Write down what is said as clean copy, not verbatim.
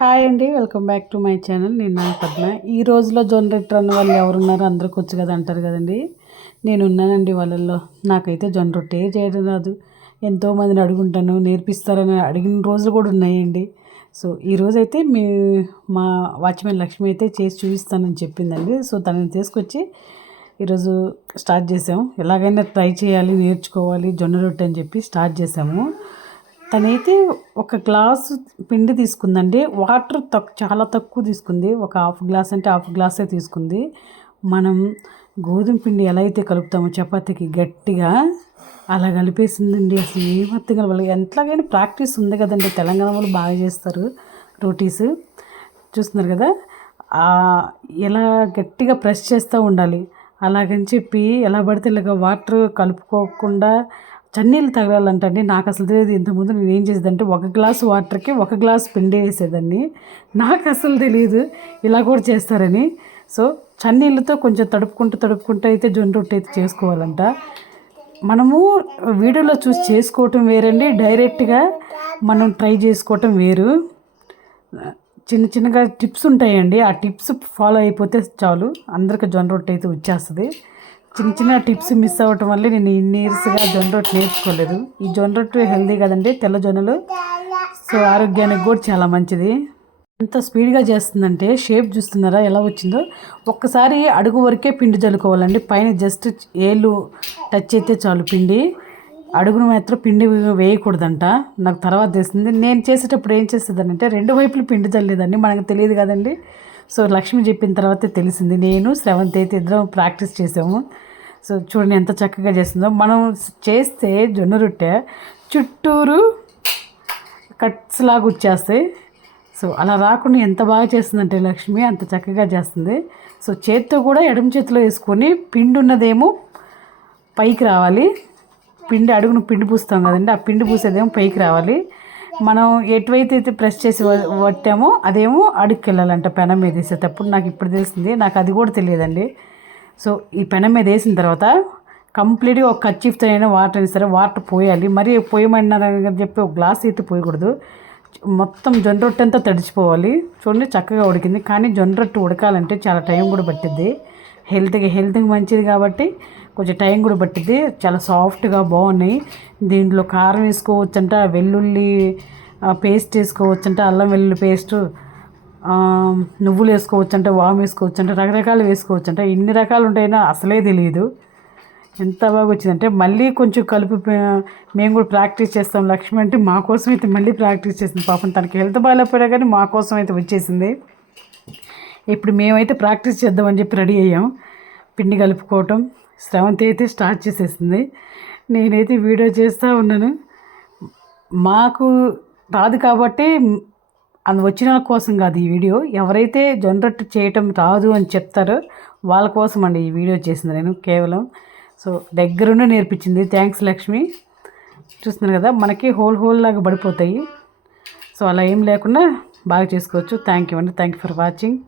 Hi అండి. Welcome back to my channel. నేను నా పద్మ. ఈ రోజులో జొన్న అన్న వాళ్ళు ఎవరున్నారు, అందరికి వచ్చు కదా అంటారు కదండి. నేను ఉన్నానండి వాళ్ళల్లో. నాకైతే జొన్న రొట్టె చేయడం రాదు. ఎంతోమందిని అడుగుంటాను, నేర్పిస్తారని అడిగిన రోజులు కూడా ఉన్నాయండి. సో ఈరోజైతే మా వాచ్మెన్ లక్ష్మి అయితే చేసి చూపిస్తానని చెప్పిందండి. సో తనని తీసుకొచ్చి ఈరోజు స్టార్ట్ చేసాము. ఎలాగైనా ట్రై చేయాలి, నేర్చుకోవాలి జొన్న రొట్టె అని చెప్పి స్టార్ట్ చేసాము. తనైతే ఒక గ్లాసు పిండి తీసుకుందండి. వాటర్ చాలా తక్కువ తీసుకుంది. ఒక హాఫ్ గ్లాస్ అంటే హాఫ్ గ్లాసే తీసుకుంది. మనం గోధుమ పిండి ఎలా అయితే కలుపుతామో చపాతీకి గట్టిగా అలా కలిపేసిందండి. అసలు ఏమర్థం కలవాలి. ఎంతలాగైనా ప్రాక్టీస్ ఉంది కదండి. తెలంగాణ వాళ్ళు బాగా చేస్తారు రోటీస్. చూస్తున్నారు కదా, ఎలా గట్టిగా ప్రెస్ చేస్తూ ఉండాలి. అలాగని చెప్పి ఎలా పడితే ఇలాగ వాటర్ కలుపుకోకుండా చన్నీళ్ళు తగలాలంటండి. నాకు అసలు తెలియదు. ఇంతకుముందు నేను ఏం చేసేదంటే ఒక గ్లాసు వాటర్కి ఒక గ్లాసు పిండి వేసేదాన్ని. నాకు అసలు తెలియదు ఇలా కూడా చేస్తారని. సో చన్నీళ్ళతో కొంచెం తడుపుకుంటూ అయితే జొన్న రొట్టె అయితే చేసుకోవాలంట. మనము వీడియోలో చూసి చేసుకోవటం వేరండి, డైరెక్ట్గా మనం ట్రై చేసుకోవటం వేరు. చిన్నగా టిప్స్ ఉంటాయండి. ఆ టిప్స్ ఫాలో అయిపోతే చాలు, అందరికీ జొన్న రొట్టె అయితే వచ్చేస్తుంది. చిన్న టిప్స్ మిస్ అవ్వటం వల్ల నేను ఇన్ని ఇయర్స్గా జొన్న రొట్టె నేర్చుకోలేదు. ఈ జొన్న రొట్టె హెల్దీ కదండి, తెల్ల జొన్నలు. సో ఆరోగ్యానికి కూడా చాలా మంచిది. ఎంత స్పీడ్గా చేస్తుందంటే షేప్ చూస్తున్నారా ఎలా వచ్చిందో. ఒక్కసారి అడుగు వరకే పిండి చల్లుకోవాలండి. పైన జస్ట్ ఏళ్ళు టచ్ అయితే చాలు పిండి. అడుగును మాత్రం పిండి వేయకూడదంట. నాకు తర్వాత తెలిసింది. నేను చేసేటప్పుడు ఏం చేసేదానంటే రెండు వైపులు పిండి చల్లేదాన్ని. మనకు తెలియదు కదండి. సో లక్ష్మి చెప్పిన తర్వాతే తెలిసింది. నేను శ్రవంతి అయితే ఇద్దరం ప్రాక్టీస్ చేసాము. సో చూడండి ఎంత చక్కగా చేస్తుందో. మనం చేస్తే జొన్న రొట్టె చుట్టూరు కట్స్ లాగా వచ్చేస్తాయి. సో అలా రాకుండా ఎంత బాగా చేస్తుందంటే లక్ష్మి, అంత చక్కగా చేస్తుంది. సో చేత్తో కూడా ఎడమ చేతిలో వేసుకొని పిండి ఉన్నదేమో పైకి రావాలి. పిండి అడుగును పిండి పూస్తాం కదండి, ఆ పిండి పూసేదేమో పైకి రావాలి. మనం ఎటువైతే ప్రెస్ చేసి పట్టామో అదేమో అడుగుకి వెళ్ళాలంట పెనం మీద వేసేటప్పుడు. నాకు ఇప్పుడు తెలిసింది, నాకు అది కూడా తెలియదండి. సో ఈ పెనం మీద వేసిన తర్వాత కంప్లీట్గా ఒక కర్చీఫ్తో అయినా వాటర్ అయినా సరే వాటర్ పోయాలి. మరి పోయమన్నారని చెప్పి ఒక గ్లాస్ అయితే పోయకూడదు. మొత్తం జొన్న రొట్టె అంతా తడిచిపోవాలి. చూడండి చక్కగా ఉడికింది. కానీ జొన్న రొట్టె ఉడకాలంటే చాలా టైం కూడా పట్టిద్ది. హెల్త్కి మంచిది కాబట్టి కొంచెం టైం కూడా పట్టిద్ది. చాలా సాఫ్ట్గా బాగున్నాయి. దీంట్లో కారం వేసుకోవచ్చంట, వెల్లుల్లి పేస్ట్ వేసుకోవచ్చంట, అల్లం వెల్లుల్లి పేస్టు, నువ్వులు వేసుకోవచ్చంట, వాము వేసుకోవచ్చంట, రకరకాలు వేసుకోవచ్చంట. ఇన్ని రకాలు ఉంటాయినా అసలే తెలియదు. ఎంత బాగా వచ్చిందంటే మళ్ళీ కొంచెం కలుపు. మేము కూడా ప్రాక్టీస్ చేస్తాం. లక్ష్మి అంటే మా కోసం అయితే మళ్ళీ ప్రాక్టీస్ చేసింది. పాపం తనకి హెల్త్ బాగాలేకపోయినా కానీ మా కోసం అయితే వచ్చేసింది. ఇప్పుడు మేమైతే ప్రాక్టీస్ చేద్దామని చెప్పి రెడీ అయ్యాం. పిండి కలుపుకోవటం శ్రవంతి అయితే స్టార్ట్ చేసేసింది. నేనైతే వీడియో చేస్తూ ఉన్నాను. మాకు రాదు కాబట్టి వచ్చిన వాళ్ళ కోసం కాదు ఈ వీడియో. ఎవరైతే జొన్న రొట్టె చేయటం రాదు అని చెప్తారో వాళ్ళ కోసం అండి ఈ వీడియో చేసింది నేను కేవలం. సో దగ్గరుండి నేర్పించింది. థ్యాంక్స్ లక్ష్మి. చూస్తున్నారు కదా, మనకి హోల్ లాగా పడిపోతాయి. సో అలా ఏం లేకుండా బాగా చేసుకోవచ్చు. థ్యాంక్ యూ అండి. Thank you for watching.